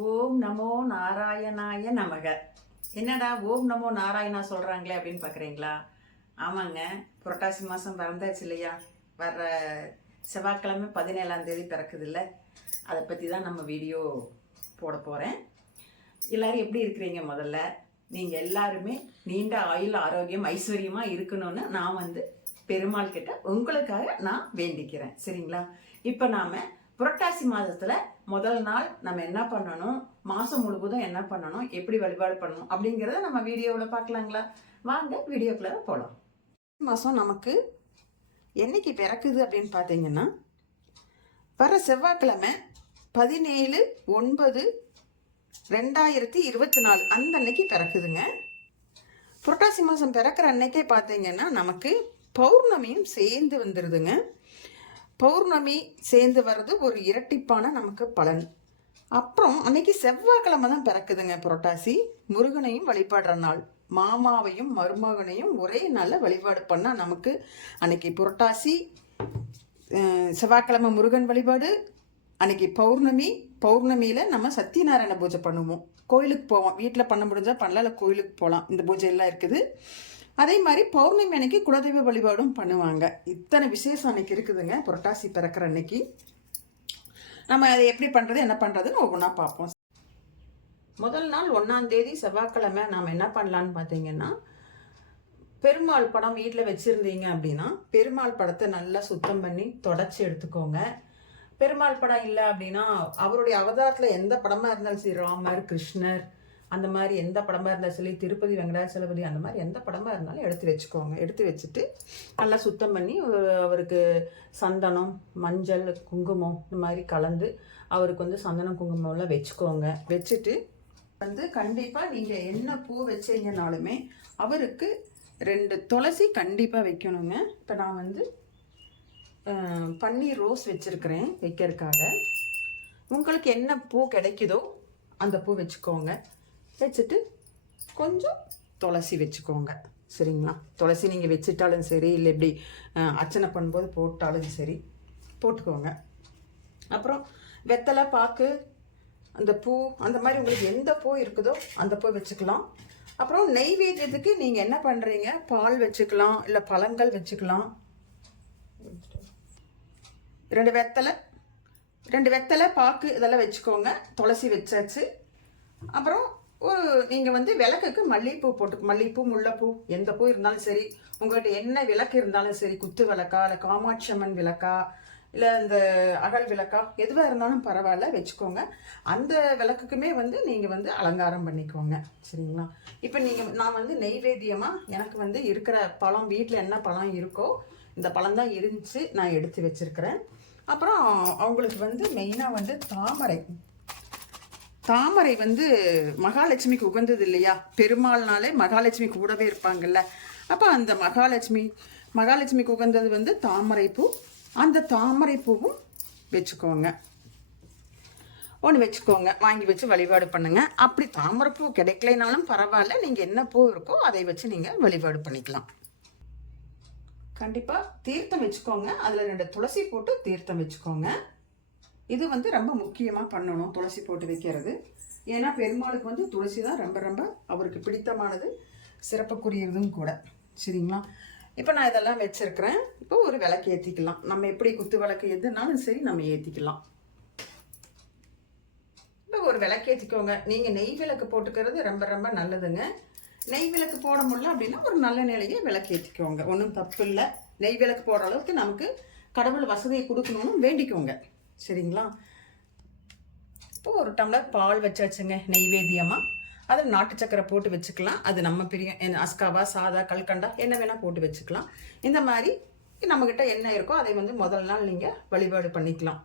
ஓம் நமோ நாராயணாய நமக. என்னடா ஓம் நமோ நாராயணா சொல்கிறாங்களே அப்படின்னு பார்க்குறீங்களா ஆமாங்க. புரட்டாசி மாதம் பிறந்தாச்சு இல்லையா? வர்ற செவ்வாய்க்கிழமை பதினேழாம் தேதி பிறக்குது இல்லை அதை பற்றி தான் நம்ம வீடியோ போட போகிறேன் எல்லாரும் எப்படி இருக்கிறீங்க முதல்ல? நீங்கள் எல்லாருமே நீண்ட ஆயுள் ஆரோக்கியம் ஐஸ்வர்யமாக இருக்கணும்னு நான் வந்து பெருமாள் கிட்ட உங்களுக்காக நான் வேண்டிக்கிறேன். சரிங்களா? இப்போ நாம் புரட்டாசி மாதத்தில் முதல் நாள் நம்ம என்ன பண்ணணும்? மாதம் முழுவதும் என்ன பண்ணணும்? எப்படி வழிபாடு பண்ணணும்? அப்படிங்கிறத நம்ம வீடியோவில் பார்க்கலாங்களா? வாங்க வீடியோக்குள்ளே போகலாம் மாதம் நமக்கு என்னைக்கு பிறக்குது அப்படின்னு பார்த்தீங்கன்னா வர செவ்வாய்க்கிழமை பதினேழு ஒன்பது ரெண்டாயிரத்தி இருபத்தி நாலு அந்த அன்னைக்கு பிறக்குதுங்க. புரட்டாசி மாதம் பிறக்கிற அன்னைக்கே பார்த்தீங்கன்னா நமக்கு பௌர்ணமியும் சேர்ந்து வந்துடுதுங்க பௌர்ணமி சேர்ந்து வர்றது ஒரு இரட்டிப்பான நமக்கு பலன். அப்புறம் அன்னைக்கு செவ்வாய்க்கிழமை தான் பிறக்குதுங்க புரட்டாசி. முருகனையும் வழிபாடுற நாள். மாமாவையும் மருமகனையும் ஒரே நாளில் வழிபாடு பண்ணால் நமக்கு அன்னைக்கு புரட்டாசி செவ்வாய்க்கிழமை முருகன் வழிபாடு அன்னைக்கு பௌர்ணமி. பௌர்ணமியில் நம்ம சத்யநாராயண பூஜை பண்ணுவோம். கோயிலுக்கு போவோம். வீட்டில் பண்ண முடிஞ்சால் பண்ணல இல்லை கோயிலுக்கு போகலாம் இந்த பூஜை எல்லாம் இருக்குது. அதே மாதிரி பௌர்ணமி அன்னைக்கு குலதெய்வ வழிபாடும் பண்ணுவாங்க. இத்தனை விசேஷம் அன்னைக்கு இருக்குதுங்க. புரட்டாசி பிறக்கிற அன்னைக்கு. நம்ம அதை எப்படி பண்ணுறது என்ன பண்ணுறதுன்னு ஒவ்வொன்றா பார்ப்போம். முதல் நாள் ஒன்றாம் தேதி செவ்வாய்க்கிழமை நாம் என்ன பண்ணலான்னு பார்த்தீங்கன்னா பெருமாள் படம் வீட்டில் வச்சுருந்தீங்க அப்படின்னா பெருமாள் படத்தை நல்லா சுத்தம் பண்ணி தொடச்சி எடுத்துக்கோங்க. பெருமாள் படம் இல்லை அப்படின்னா அவருடைய அவதாரத்தில் எந்த படமாக இருந்தாலும் சரி ராமர் கிருஷ்ணர் அந்த மாதிரி எந்த படமாக இருந்தாலும் சரி திருப்பதி வெங்கடாச்சலபதி அந்த மாதிரி எந்த படமாக இருந்தாலும் எடுத்து வச்சுக்கோங்க. எடுத்து வச்சுட்டு நல்லா சுத்தம் பண்ணி அவருக்கு சந்தனம் மஞ்சள் குங்குமம் இந்த மாதிரி கலந்து அவருக்கு வந்து சந்தனம் குங்குமம்லாம் வச்சுக்கோங்க. வச்சுட்டு வந்து கண்டிப்பாக நீங்கள் என்ன பூ வச்சீங்கனாலுமே அவருக்கு ரெண்டு துளசி கண்டிப்பாக வைக்கணுங்க. இப்போ நான் வந்து பன்னீர் ரோஸ் வச்சுருக்கிறேன் வைக்கிறதுக்காக. உங்களுக்கு என்ன பூ கிடைக்குதோ அந்த பூ வச்சுக்கோங்க. வச்சுட்டு கொஞ்சம் துளசி வச்சுக்கோங்க. சரிங்களா? துளசி நீங்கள் வச்சுட்டாலும் சரி இல்லை இப்படி அர்ச்சனை பண்ணும்போது போட்டாலும் சரி போட்டுக்கோங்க. அப்புறம் வெத்தலை பாக்கு அந்த பூ அந்த மாதிரி உங்களுக்கு எந்த பூ இருக்குதோ அந்த பூ வச்சுக்கலாம். அப்புறம் நெய்வேத்தியத்துக்கு நீங்கள் என்ன பண்ணுறீங்க பால் வச்சுக்கலாம் இல்லை பழங்கள் வச்சுக்கலாம். ரெண்டு வெத்தலை ரெண்டு வெத்தலை பாக்கு இதெல்லாம் வச்சுக்கோங்க. துளசி வச்சாச்சு. அப்புறம் ஒரு நீங்கள் வந்து விளக்குக்கு மல்லிகைப்பூ போட்டு மல்லிகைப்பூ முல்லைப்பூ எந்த பூ இருந்தாலும் சரி உங்கள்கிட்ட என்ன விளக்கு இருந்தாலும் சரி குத்து விளக்கா இல்லை காமாட்சி அம்மன் விளக்கா இல்லை இந்த அகல் விளக்கா எதுவாக இருந்தாலும் பரவாயில்ல வச்சுக்கோங்க. அந்த விளக்குக்குமே வந்து நீங்கள் வந்து அலங்காரம் பண்ணிக்கோங்க. சரிங்களா? இப்போ நீங்கள் நான் வந்து நெய்வேத்தியமாக எனக்கு வந்து இருக்கிற பழம் வீட்டில் என்ன பழம் இருக்கோ இந்த பழம் தான் இருந்துச்சு நான் எடுத்து வச்சிருக்கிறேன். அப்புறம் அவங்களுக்கு வந்து மெயினாக வந்து தாமரை. தாமரை வந்து மகாலட்சுமிக்கு உகந்தது இல்லையா? பெருமாள்னாலே மகாலட்சுமி கூடவே இருப்பாங்கல்ல. அப்போ அந்த மகாலட்சுமி மகாலட்சுமிக்கு உகந்தது வந்து தாமரை பூ. அந்த தாமரை பூவும் வச்சுக்கோங்க. ஒன்று வச்சுக்கோங்க. வாங்கி வச்சு வழிபாடு பண்ணுங்கள் அப்படி தாமரைப்பூ கிடைக்கலைனாலும் பரவாயில்ல. நீங்கள் என்ன பூ இருக்கோ அதை வச்சு நீங்கள் வழிபாடு பண்ணிக்கலாம். கண்டிப்பாக தீர்த்தம் வச்சுக்கோங்க. அதில் ரெண்டு துளசி போட்டு தீர்த்தம் வச்சுக்கோங்க. இது வந்து ரொம்ப முக்கியமாக பண்ணணும் துளசி போட்டு வைக்கிறது. ஏன்னா பெருமாளுக்கு வந்து துளசி தான் ரொம்ப ரொம்ப அவருக்கு பிடித்தமானது சிறப்புக்குரியதும் கூட. சரிங்களா? இப்போ நான் இதெல்லாம் வச்சுருக்கிறேன். இப்போ ஒரு விளக்கு ஏற்றிக்கலாம் நம்ம எப்படி குத்து விளக்கு எதுனாலும் சரி நம்ம ஏற்றிக்கலாம் இப்போ ஒரு விளக்கு ஏற்றிக்கோங்க நீங்கள் நெய் விளக்கு போட்டுக்கிறது ரொம்ப ரொம்ப நல்லதுங்க. நெய் விளக்கு போட முடியல அப்படின்னா ஒரு நல்ல நிலையை விளக்கு ஏற்றிக்கோங்க ஒன்றும் தப்பு இல்லை. நெய் விளக்கு போடுற அளவுக்கு நமக்கு கடவுள் வசதியை கொடுக்கணும்னு வேண்டிக்கோங்க. சரிங்களா? இப்போ ஒரு டம்ளர் பால் வச்சாச்சுங்க நெய்வேத்தியமாக அதில் நாட்டு சக்கரை போட்டு வச்சுக்கலாம். அது நம்ம பிரியம் என்ன அஸ்காவா சாதா கல்கண்டா என்ன வேணால் போட்டு வச்சுக்கலாம். இந்த மாதிரி நம்மக்கிட்ட என்ன இருக்கோ அதை வந்து முதல் நாள் நீங்கள் வழிபாடு பண்ணிக்கலாம்.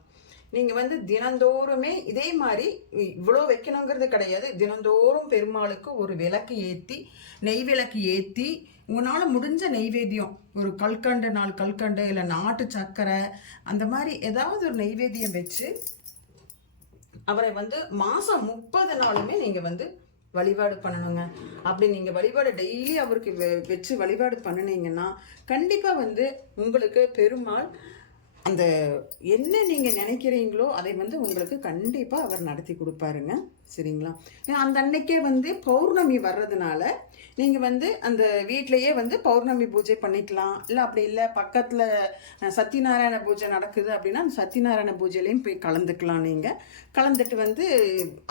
நீங்கள் வந்து தினந்தோறுமே இதே மாதிரி இவ்வளோ வைக்கணுங்கிறது கிடையாது. தினந்தோறும் பெருமாளுக்கு ஒரு விளக்கு ஏற்றி நெய் விளக்கு ஏற்றி உங்களால் முடிஞ்ச நெய்வேத்தியம் ஒரு கல்கண்டு நாலு கல்கண்டு இல்லை நாட்டு சக்கரை அந்த மாதிரி ஏதாவது ஒரு நெய்வேத்தியம் வச்சு அவரை வந்து மாதம் முப்பது நாளுமே நீங்கள் வந்து வழிபாடு பண்ணணுங்க. அப்படி நீங்கள் வழிபாடு டெய்லி அவருக்கு வச்சு வழிபாடு பண்ணினீங்கன்னா கண்டிப்பாக வந்து உங்களுக்கு பெருமாள் அந்த என்ன நீங்கள் நினைக்கிறீங்களோ அதை வந்து உங்களுக்கு கண்டிப்பாக அவர் நடத்தி கொடுப்பாருங்க. சரிங்களா? அந்த அன்னைக்கே வந்து பௌர்ணமி வர்றதுனால நீங்கள் வந்து அந்த வீட்லேயே வந்து பௌர்ணமி பூஜை பண்ணிக்கலாம். இல்லை அப்படி இல்லை பக்கத்தில் சத்யநாராயண பூஜை நடக்குது அப்படின்னா அந்த சத்யநாராயண பூஜையிலையும் போய் கலந்துக்கலாம் நீங்கள் கலந்துட்டு வந்து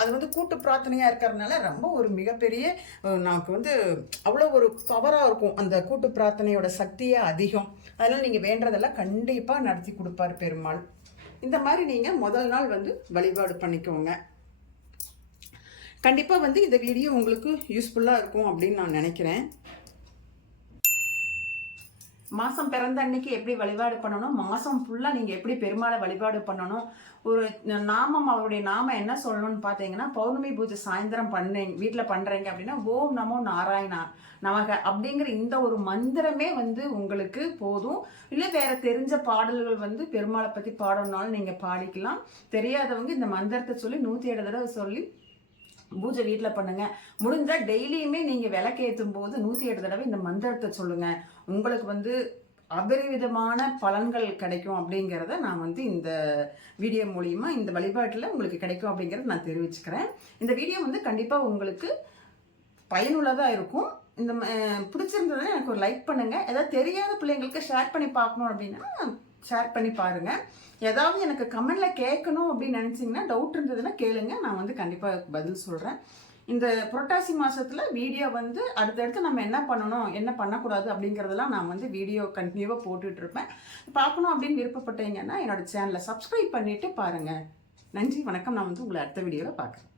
அது வந்து கூட்டு பிரார்த்தனையாக இருக்கிறதுனால ரொம்ப ஒரு மிகப்பெரிய நமக்கு வந்து அவ்வளோ ஒரு பவராக இருக்கும். அந்த கூட்டு பிரார்த்தனையோட சக்தியே அதிகம். அதனால் நீங்கள் வேண்டதெல்லாம் கண்டிப்பாக நடத்தி கொடுப்பார் பெருமாள். இந்த மாதிரி நீங்கள் முதல் நாள் வந்து வழிபாடு பண்ணிக்கோங்க. கண்டிப்பாக வந்து இந்த வீடியோ உங்களுக்கு யூஸ்ஃபுல்லாக இருக்கும் அப்படின்னு நான் நினைக்கிறேன். மாதம் பிறந்த அன்னைக்கு எப்படி வழிபாடு பண்ணணும்? மாதம் ஃபுல்லாக நீங்கள் எப்படி பெருமாளை வழிபாடு பண்ணணும்? ஒரு நாமம் அவருடைய நாமம் என்ன சொல்லணும்னு பார்த்தீங்கன்னா பௌர்ணமி பூஜை சாயந்தரம் பண்ணீங்க வீட்டில் பண்ணுறீங்க அப்படின்னா ஓம் நமோ நாராயணா நமக அப்படிங்கிற இந்த ஒரு மந்திரமே வந்து உங்களுக்கு போதும். இல்லை வேற தெரிஞ்ச பாடல்கள் வந்து பெருமாளை பற்றி பாடணுன்னாலும் நீங்கள் பாடிக்கலாம். தெரியாதவங்க இந்த மந்திரத்தை சொல்லி நூற்றி ஏழு தடவை சொல்லி பூஜை வீட்டில் பண்ணுங்க. முடிஞ்சால் டெய்லியுமே நீங்கள் விளக்கேற்றும் போது நூற்றி எட்டு தடவை இந்த மந்திரத்தை சொல்லுங்க. உங்களுக்கு வந்து அபரிவிதமான பலன்கள் கிடைக்கும் அப்படிங்கிறத நான் வந்து இந்த வீடியோ மூலிமா இந்த வழிபாட்டில் உங்களுக்கு கிடைக்கும் அப்படிங்கிறத நான் தெரிவிச்சுக்கிறேன். இந்த வீடியோ வந்து கண்டிப்பாக உங்களுக்கு பயனுள்ளதாக இருக்கும். இந்த பிடிச்சிருந்ததுன்னா எனக்கு ஒரு லைக் பண்ணுங்கள் ஏதாவது தெரியாத பிள்ளைங்களுக்கு ஷேர் பண்ணி பார்க்கணும் அப்படின்னா ஷேர் பண்ணி பாருங்கள் ஏதாவது எனக்கு கமெண்டில் கேட்கணும் அப்படின்னு நினச்சிங்கன்னா டவுட் இருந்ததுன்னா கேளுங்க. நான் வந்து கண்டிப்பாக பதில் சொல்கிறேன் இந்த புரட்டாசி மாதத்தில் வீடியோ வந்து அடுத்தடுத்து நம்ம என்ன பண்ணணும் என்ன பண்ணக்கூடாது அப்படிங்கிறதெல்லாம் நான் வந்து வீடியோ கண்டினியூவாக போட்டுட்ருப்பேன் பார்க்கணும் அப்படின்னு விருப்பப்பட்டீங்கன்னா என்னோட சேனலை சப்ஸ்கிரைப் பண்ணிவிட்டு பாருங்கள் நன்றி வணக்கம். நான் வந்து உங்களை அடுத்த வீடியோவில் பார்க்குறேன்.